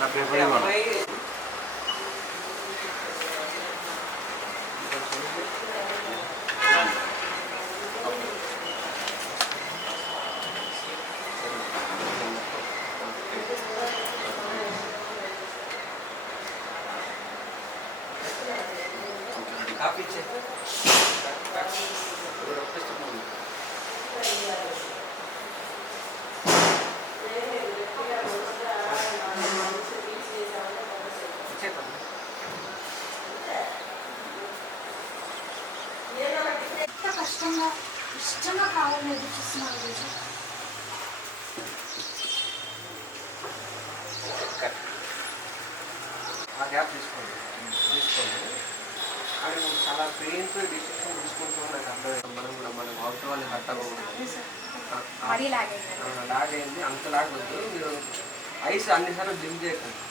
నా paper coffee ఇచ్చే కష్టంగా ఇష్టంగా కావాలని ఎదురు చూస్తున్నాను రోజు. ఆ గ్యాప్ తీసుకోండి అది చాలా పెయిన్తో డిసిషన్ తీసుకుంటున్నాం. నాకు అర్థమైంది. మనం కూడా మనం అవసరం వాళ్ళని హర్ట్ అవ్వకూడదు. లాగ్ అయింది, అంత లాగ్ వద్దు. మీరు ఐస్ అన్నిసార్లు డ్రింక్ చేయకండి.